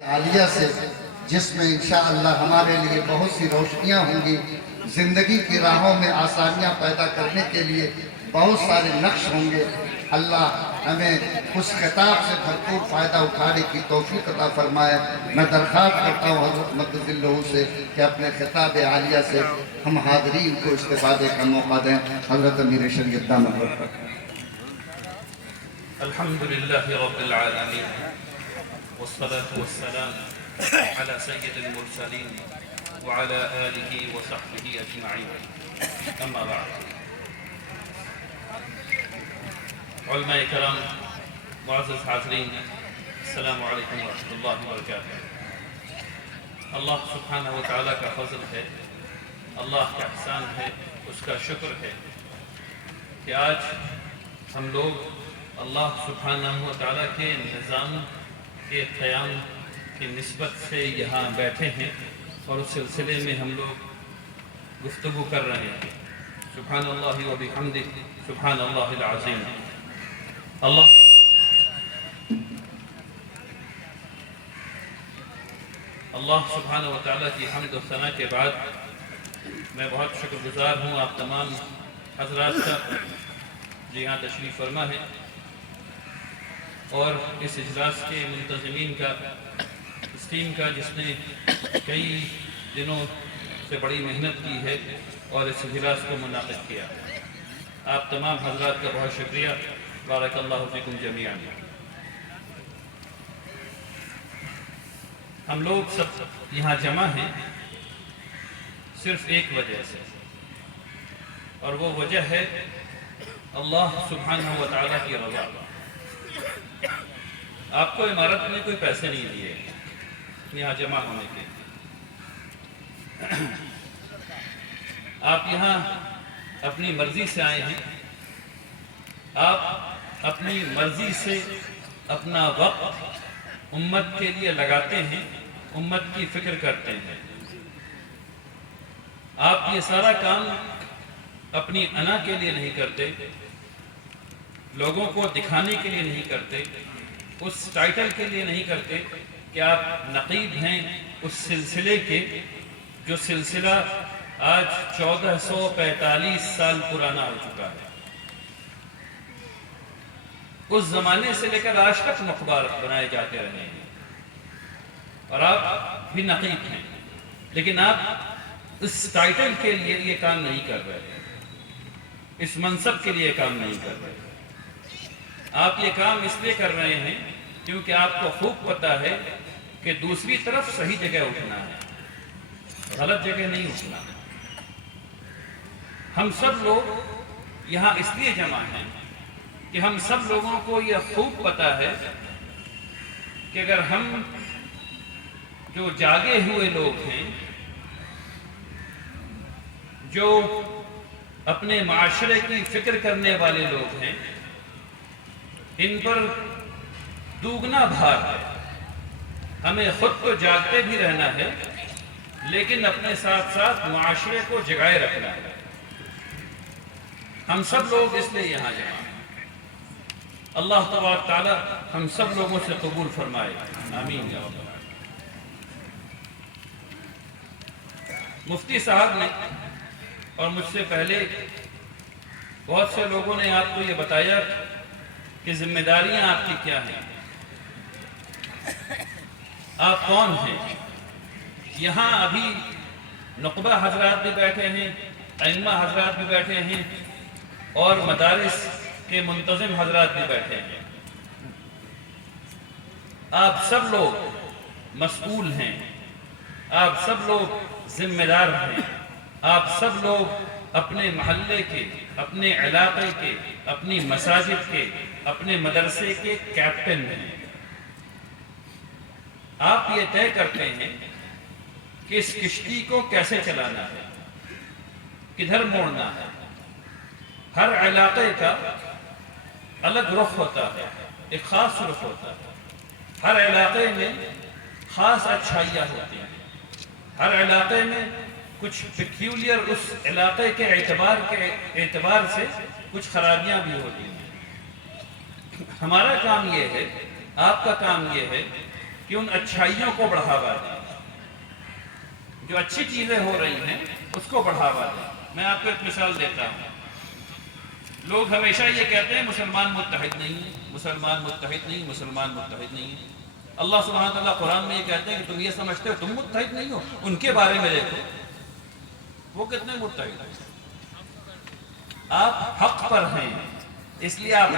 عالیہ سے، جس میں انشاءاللہ ہمارے لیے بہت سی روشنیاں ہوں گی، زندگی کی راہوں میں آسانیاں پیدا کرنے کے لیے بہت سارے نقش ہوں گے۔ اللہ ہمیں اس خطاب سے بھرپور فائدہ اٹھانے کی توفیق عطا فرمائے۔ میں درخواست کرتا ہوں حضرت مقدس اللہ سے کہ اپنے خطاب عالیہ سے ہم حاضرین کو استفادے کا موقع دیں۔ حضرت امیر شریعت دامت برکاتہ۔ الحمدللہ رب العالمین والصلاة والسلام على سید المرسلین وعلى آلہ وصحبہ اجمعین، اما بعد۔ علماء کرام، معزز حاضرین، السلام علیکم ورحمۃ اللہ وبرکاتہ۔ اللہ سبحانہ وتعالی کا فضل ہے، اللہ کا احسان ہے، اس کا شکر ہے کہ آج ہم لوگ اللہ سبحانہ وتعالی کے نظام کے قیام کی نسبت سے یہاں بیٹھے ہیں اور اس سلسلے میں ہم لوگ گفتگو کر رہے ہیں۔ سبحان اللہ و بحمدہ، سبحان اللہ العظیم۔ اللہ سبحانہ وتعالی کی حمد و ثنا کے بعد میں بہت شکر گزار ہوں آپ تمام حضرات کا جو یہاں تشریف فرما ہے، اور اس اجلاس کے منتظمین کا، اس ٹیم کا جس نے کئی دنوں سے بڑی محنت کی ہے اور اس اجلاس کو منعقد کیا۔ آپ تمام حضرات کا بہت شکریہ۔ بارک اللہ فیکم جمیعا۔ ہم لوگ سب یہاں جمع ہیں صرف ایک وجہ سے، اور وہ وجہ ہے اللہ سبحانہ وتعالی کی رضا۔ آپ کو عمارت میں کوئی پیسے نہیں دیے یہاں جمع ہونے کے، آپ یہاں اپنی مرضی سے آئے ہیں، آپ اپنی مرضی سے اپنا وقت امت کے لیے لگاتے ہیں، امت کی فکر کرتے ہیں۔ آپ یہ سارا کام اپنی انا کے لیے نہیں کرتے، لوگوں کو دکھانے کے لیے نہیں کرتے، اس ٹائٹل کے لیے نہیں کرتے کہ آپ نقیب ہیں اس سلسلے کے جو سلسلہ آج 1445 سال پرانا ہو چکا ہے۔ اس زمانے سے لے کر آج تک مقبار بنائے جاتے رہے ہیں، اور آپ بھی نقیب ہیں، لیکن آپ اس ٹائٹل کے لیے یہ کام نہیں کر رہے، اس منصب کے لیے کام نہیں کر رہے۔ آپ یہ کام اس لیے کر رہے ہیں کیونکہ آپ کو خوب پتہ ہے کہ دوسری طرف صحیح جگہ اٹھنا ہے، غلط جگہ نہیں اٹھنا۔ ہم سب لوگ یہاں اس لیے جمع ہیں کہ ہم سب لوگوں کو یہ خوب پتہ ہے کہ اگر ہم جو جاگے ہوئے لوگ ہیں، جو اپنے معاشرے کی فکر کرنے والے لوگ ہیں، ان پر دوگنا بھار ہے۔ ہمیں خود تو جاگتے بھی رہنا ہے، لیکن اپنے ساتھ ساتھ معاشرے کو جگائے رکھنا ہے۔ ہم سب لوگ اس لیے یہاں جمع ہیں۔ اللہ تبارک تعالی ہم سب لوگوں سے قبول فرمائے، آمین یا رب۔ مفتی صاحب نے اور مجھ سے پہلے بہت سے لوگوں نے آپ کو یہ بتایا کہ ذمہ داریاں آپ کی کیا ہیں، آپ کون ہیں۔ یہاں ابھی نقبہ حضرات بھی بیٹھے ہیں، ائمہ حضرات بھی بیٹھے ہیں، اور مدارس کے منتظم حضرات بھی بیٹھے ہیں۔ آپ سب لوگ مسئول ہیں، آپ سب لوگ ذمہ دار ہیں، آپ سب لوگ اپنے محلے کے، اپنے علاقے کے، اپنی مساجد کے، اپنے مدرسے کے کیپٹن ہیں۔ آپ یہ طے کرتے ہیں کہ اس کشتی کو کیسے چلانا ہے، کدھر موڑنا ہے۔ ہر علاقے کا الگ رخ ہوتا ہے، ایک خاص رخ ہوتا ہے۔ ہر علاقے میں خاص اچھائیاں ہوتی ہیں، ہر علاقے میں کچھ پیکیولر اس علاقے کے اعتبار سے کچھ خرابیاں بھی ہوتی ہیں۔ ہمارا کام یہ ہے، آپ کا کام یہ ہے کہ ان اچھائیوں کو بڑھاوا دیں، جو اچھی چیزیں ہو رہی ہیں اس کو بڑھاوا دیں۔ میں آپ کو ایک مثال دیتا ہوں۔ لوگ ہمیشہ یہ کہتے ہیں مسلمان متحد نہیں ہیں، مسلمان متحد نہیں، مسلمان متحد نہیں ہیں۔ اللہ سبحانہ وتعالیٰ قرآن میں یہ کہتے ہیں کہ تم یہ سمجھتے ہو تم متحد نہیں ہو، ان کے بارے میں دیکھو وہ کتنے متحد ہیں۔ آپ حق پر ہیں، اس لیے آپ